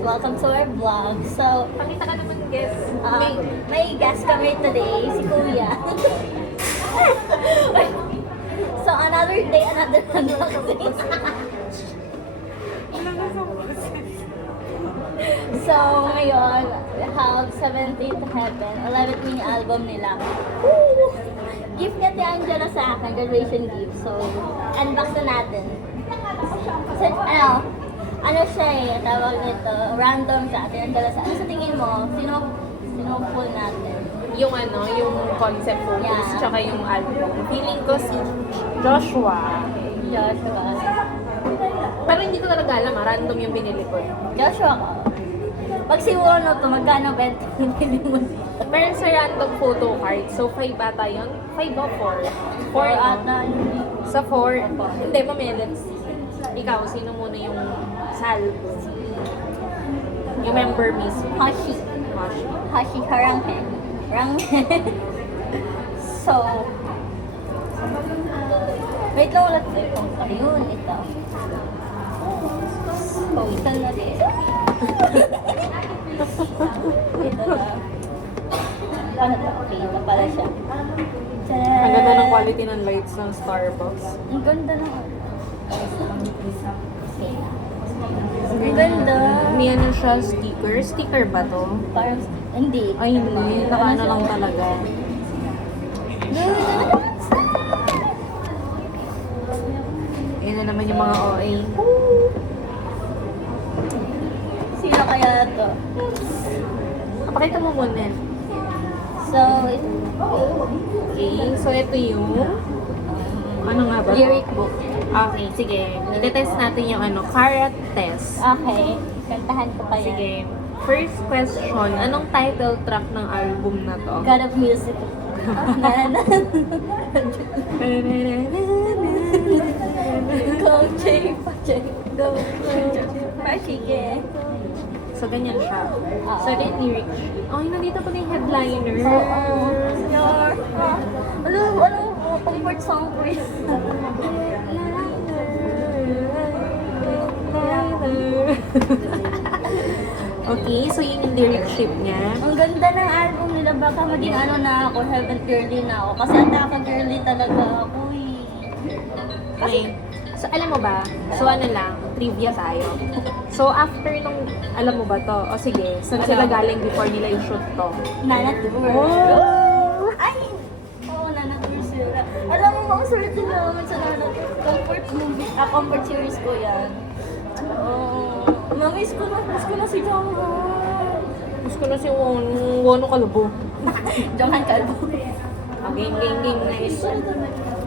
Welcome to our vlog. So, Pakita ka naman, guys. may guest kami today, si Kuya. So, another day, another unboxing. So, ngayon, we have 17th Heaven, 11th mini album nila. Woo! Gift niya ti Angela sa akin, graduation gift. So, unbox na natin. So, ano siya eh, tawag nito, random sa atin. Angela sa, ano sa tingin mo? Sino pull natin? Yung yung concept photos, Yeah. tsaka yung album. Feeling ko si Joshua. Joshua. Pero hindi ko talaga alam, random yung binili ko. Joshua ko. Pag si Wono to, magkano benta hindi mo dito? Pero sa random photo card, so 5 ata yun? 5 o 4? 4 ata. Sa 4? Hindi, mamaya, let's see. Ikaw, sino muna yung sa album? Yung member mismo. Hashi. Gosh. Hashi Haranghe. Ranghe. So, wait lang ulit. Ayun, ito. So, ito na din. Ito na. Ano to? Okay, ito pala siya. Tadaan! Ang ganda ng quality ng lights ng Starbucks. Ang ganda na. Ang ganda. May ano siya, sticker. Sticker ba to? Parang, hindi. Ay, hindi. Nakaano lang talaga. Yan na naman yung mga OA. Sino kaya to? Pakita mo muna. So, Okay, so ito yung... Ano nga ba? lyric book. Okay, sige. Itetest natin yung karat test. Okay. Kantahan ko pa yan. Sige. First question, anong title track ng album na to? God of Music. Go, Jay, Pachay. Go, Pachige. So, ganyan siya. Oo. So, ito yung lyric sheet. Oh, nandito pa yung headliner. Ano, comfort song ko yun. Okay, so yun yung lyric sheet niya. Ang ganda ng album nila. Baka maging ano na ako, heaven girly na ako. Kasi ataka girly talaga ako eh. Okay. So, alam mo ba? So, ano lang, trivia tayo. So, after nung, alam mo ba to? O sige, saan sila galing before nila i-shoot to? Nana Tour. Oh! Ay! Oo, Nana Tour sila. Alam mo, ang swerte naman sa Nana Tour. Comfort movie, comfort series ko yan. Oo. Miss ko na si Jonghan. Gusto ko na si Wono Kalbo. Jonghan Calvo. Game. Nice.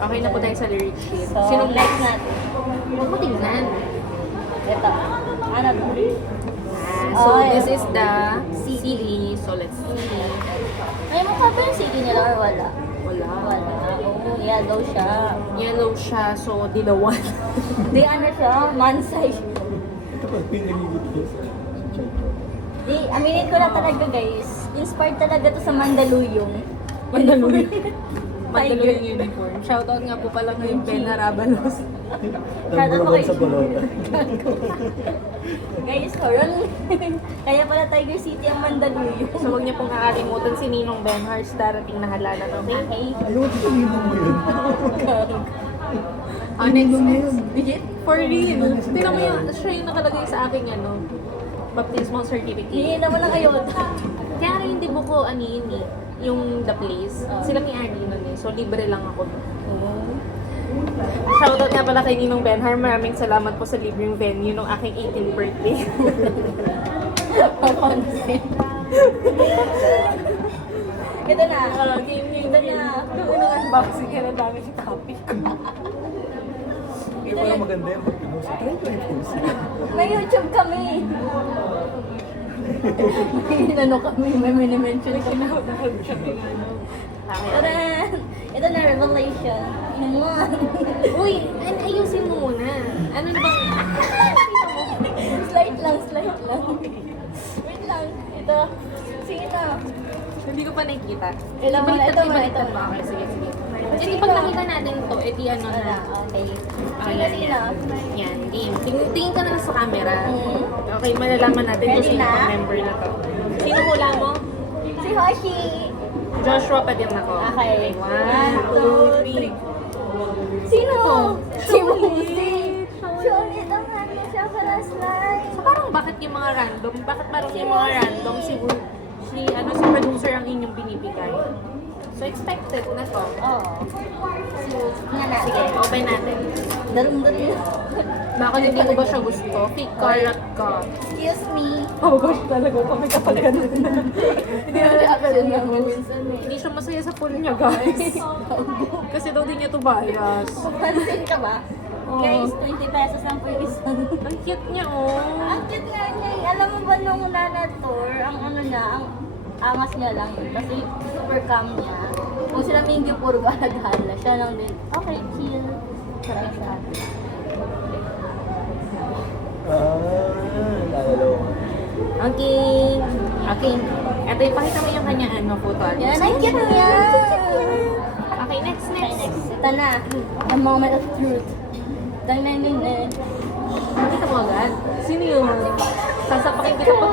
Okay na po tayo sa lyric sheet. So, Sinong next natin. Huwag mo tingnan. Ito. Ano to? So, Oh, this yeah. is the CD. So, let's see. May mukha ba yung CD nila or wala? Wala. Wala. Oo, yellow siya. Yellow siya, so dilawan. Di ano siya, mansay. Di, aminin ko na talaga guys. Inspired talaga to sa Mandaluyong. Mandaluyong uniform. Shoutout nga po pala kay Ben Harabalos. Shoutout po kay sa balota. Guys, horon. Kaya pala Tiger City ang Mandaluyong. So, huwag niyo pong kakalimutan si Ninong Benhars darating na halalan. Okay? Okay. Ayaw ko sabihin mo yun. Next. Legit? For real. Tingnan mo yun. Siya yung nakalagay sa aking baptismal certificate. Hindi naman ang ayota. Kaya rin hindi buko yun eh. Yung The Place. Sila ni Annie nun eh. So, libre lang ako. Shoutout nga pala kay Ninong Benhar. Maraming salamat po sa libreng venue nung aking 18th birthday. Papansin. Ito na. Game. Ito na. Kung unboxing ka na dami yung topic. Hindi pala maganda yung pag-pinost. Try ko yung post. May YouTube kami. May ano kami, may mini-mention kami. Ito na, Revelation. Uy, ayusin mo muna. Ano na bang... Slide lang. Wait lang. Ito. Sige na. Hindi ko pa nakikita. Ito muna, ito muna. Okay, sige. Edi pag nakita natin to, edi ano na. Okay. Ayan. Sino? Yan, game. Tingin ka na lang sa camera. Mm. Okay, malalaman natin kung Ready sino na? ang member na to. Sino hula mo? Si Hoshi! Joshua pa din ako. Okay. 1, 2, 3. Sino? Si Sulit. Musi! Sulit ang ano siya para slide. So parang bakit yung mga random? Bakit parang yung mga random si producer ang inyong binibigay? So expected na to. Oo. Nga na. Sige, open natin. Darum-darum. Bakit hindi ko ba siya gusto? Fake karat ka. Excuse me. Oh gosh, talaga kami kapag ganun. Hindi na reaction niya minsan eh. Hindi siya masaya sa pool niya, guys. Kasi daw din niya to bias. Pansin ka ba? Oo. Guys, 20 pesos lang po yung isa. Ang cute niya, oh. Ang cute nga niya eh. Alam mo ba nung Nana Tour, ang ano niya, ang angas niya lang yun. Kasi super calm niya. Kung sila Mingyu puro ba naghala, siya lang din. Okay, chill. Try siya. Lalalaw. Okay. Okay. Ito, ipakita mo yung kanya photo album. Yan, ang cute niya. Okay, next. Ito na. A moment of truth. Dang-dang-dang-dang. Nakita mo agad? Sino yun? Sasapakin kita po.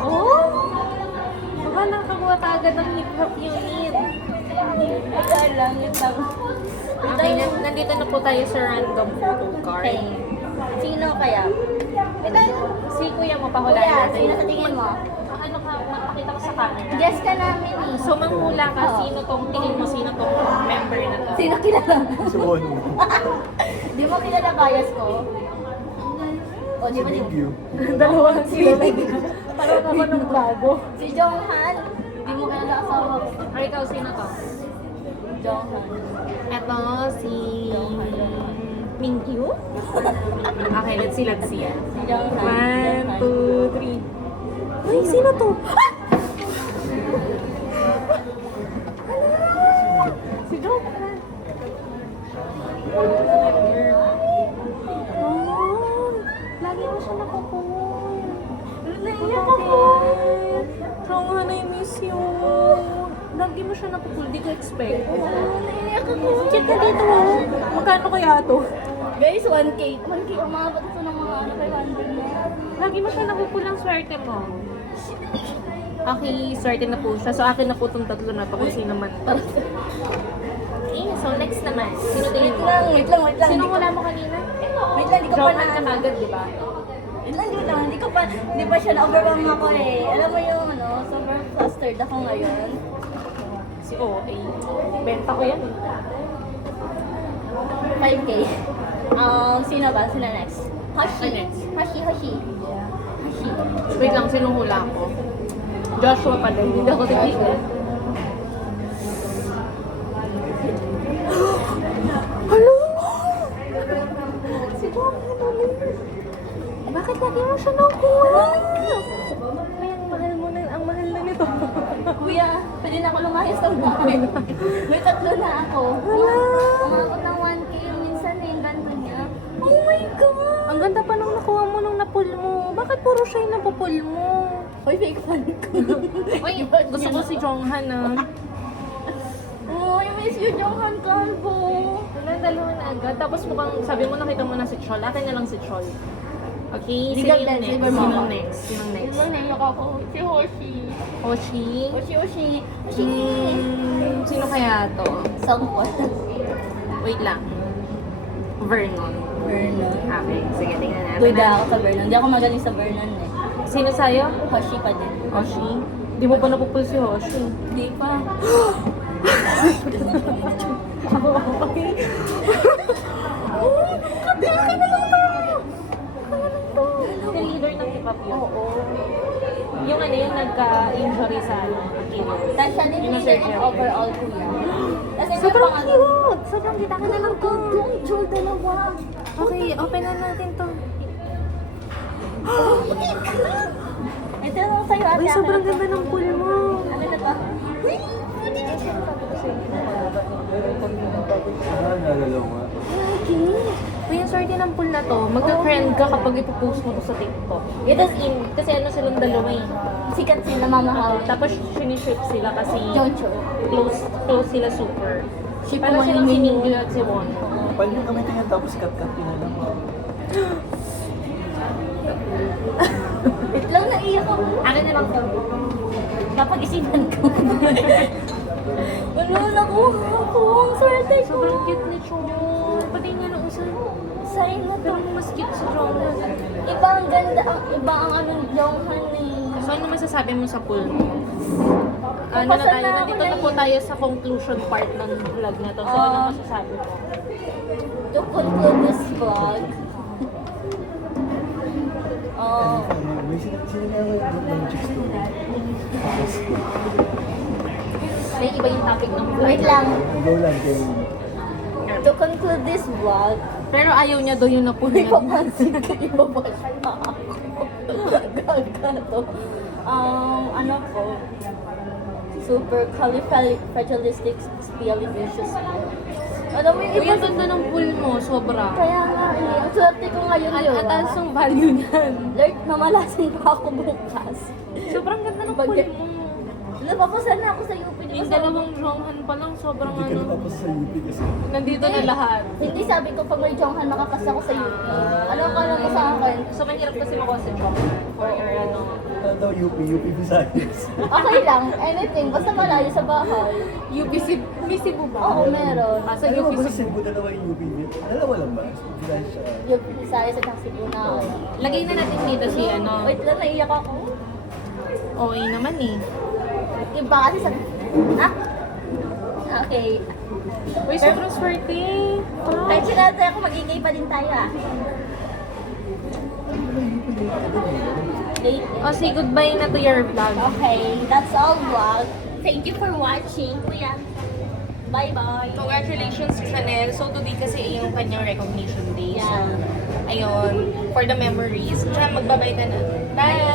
Oh! Baka nakagawa ka agad ng hip-hop unit. Ito lang, ito lang. Okay, nandito na po tayo sa random photo card. Okay. Sino kaya? Ito. Si kuya mo, pahulaan Kuya, natin. sino sa tingin mo? Ano ka, magpakita ko sa camera. Guess ka namin eh. So, manghula ka, Oo. sino tong, tingin mo, sino tong member na to? Sino kilala mo? Si Bono. Di mo kilala bias ko? O, di Si ba di? Mingyu. Dalawang sila. Parang ako nung bago. Si Jonghan. Di mo kilala asawa ko. Or ikaw, sino to? Jonghan. Eto, si Mingyu. Okay, let's see. Si Jonghan. 1, 2, 3. Ay, sino to? Si Johan. Oh, lagi mo siya nakukuha. Naiyak ako. Johan, I miss you. Lagi mo siya nakukuha. Di ko expect. Naiyak ako. Check ka dito. Magkano kaya to? Guys, 1K. 1K. Umabot ito ng mga 500 na. Lagi mo siya nakukulang swerte mo. Okay, swerte na po siya. So, akin na po itong tatlo na to kung sino man. Okay, so next naman. Sino tingin mo? Wait lang. Sino hula mo kanina? Wait lang, di ko pa Johan ka agad, di ba? Wait lang, hindi pa siya na-overwhelm ako eh. Alam mo yung ano, super flustered ako ngayon. Si OA. Benta ko yan. 5K. Sino ba? Sino next? Hoshi. Next. Hoshi. Wait lang, sino hula ko? Joshua pa din. Hindi ako tigil. Hello? Si Johan ulit. Bakit lagi mo siya nakuha? Ay, ang mahal na nito. Kuya, pwede na ako lumayas ng bahay. May tatlo na ako. Umabot ng 1K yung minsan eh, yung ganto niya. Oh my God! Ang ganda pa nung nakuha mo nung napul mo. Bakit puro siya yung napupul mo? Uy, fake fan ko. Uy, gusto ko si Jonghan Oh, I miss you, Jonghan Calvo. Wala, dalawa na agad. Tapos mukhang, sabi mo nakita mo na si Chol. Akin na lang si Chol. Okay, sino Legal yung dance, next? Silver Sino Mama. next? Sino next? Naiyak ako. Si Hoshi. Hoshi? Hoshi. Sino kaya to? Sangkot. Wait lang. Vernon. Vernon. Okay, sige, tingnan natin. Duda ako sa Vernon. Hindi ako magaling sa Vernon eh. Sino sa'yo? Hoshi pa din. Hoshi? Di mo pa napupul si Hoshi. Hindi pa. Si leader ng hip-hop yun. Oo. Yung ano yung nagka-injury sa Achilles. Tapos siya din Yung leader Sir in Jeffrey. overall kuya. Kasi may Sobrang pangalan. cute! Sobrang kita ka na lang to. Yung Jewel dalawa. Okay, open na natin to. Ito lang sa'yo ate. Uy, sobrang ganda ng pool mo. Ano na to? Lalalaw nga. Uy, yung swerte ng pool na to, magka-trend ka kapag ipopost mo to sa TikTok. It is in, kasi ano silang dalawa eh. Sikat sila, mamahal. Tapos siniship sila kasi Joncho. close sila super. Ship Parang mo silang si yung Mingyu at si Won. Paano kami tingin tapos cut-cut yun na lang. Akin na lang to. Napag-isipan ko. Ano, nakuha ko. Ang swerte ko. Sobrang cute ni Chong. Pati nga nung isa. Sign na to. Pero mas cute si Chong. Iba ang ganda, iba ang ano ni Jonghan eh. So, ano masasabi mo sa pool mo? Ano na Papasa tayo? na ako Nandito na na po yun. tayo sa conclusion part ng vlog na to. So, ano masasabi mo? To conclude this vlog, May sinagawa yung group ng chicks to. Tapos, May iba yung topic ng vlog. wait lang. go lang kay... To conclude this vlog, Pero ayaw niya daw yung na-pool may niya. papansin ko, ibabash pa ako. Gaga to. Ano po, super califragilisticexpialidocious. Ano mo yung Uy, iba ang ganda ng pool mo. Sobra. Kaya nga, ang swerte ko ngayon, di At ba? taas ang value niyan. Lord, mamalasin pa ako bukas. Sobrang ganda ng pool Bagay- mo. Napapasan na ako sa UP. di ba? Yung dalawang Jonghan pa lang, sobrang Hindi ka ano. natapos sa UP kasi. Nandito na lahat. Hindi, sabi ko pag may Jonghan, makapasa ako sa UP. Ano ka lang sa akin? So, mahirap kasi makuha si Jonghan. Or ano. Ano daw UP Visayas. Okay lang, anything, basta malayo sa bahay. UP Cebu ba? Oo, meron. Ah, sa Ano UP ba sa Cebu. Cebu dalawa yung UP? Dalawa lang ba? Visayas siya. UP, Visayas at saka Cebu na. Lagay na natin dito si ano. Wait lang, naiyak ako. Okay naman eh. Iba kasi sa... Ah? Okay. Uy, sobrang swerte. Wow. Kahit sinatay ako, mag-ingay pa din tayo ah. Late. Oh, say goodbye na to your vlog. Okay, that's all vlog. Thank you for watching, kuya. Bye-bye. Congratulations, Chanel. So, today kasi ay yung kanyang recognition day. So, Yeah. ayun, for the memories. Tsaka magbabay ka na. Bye!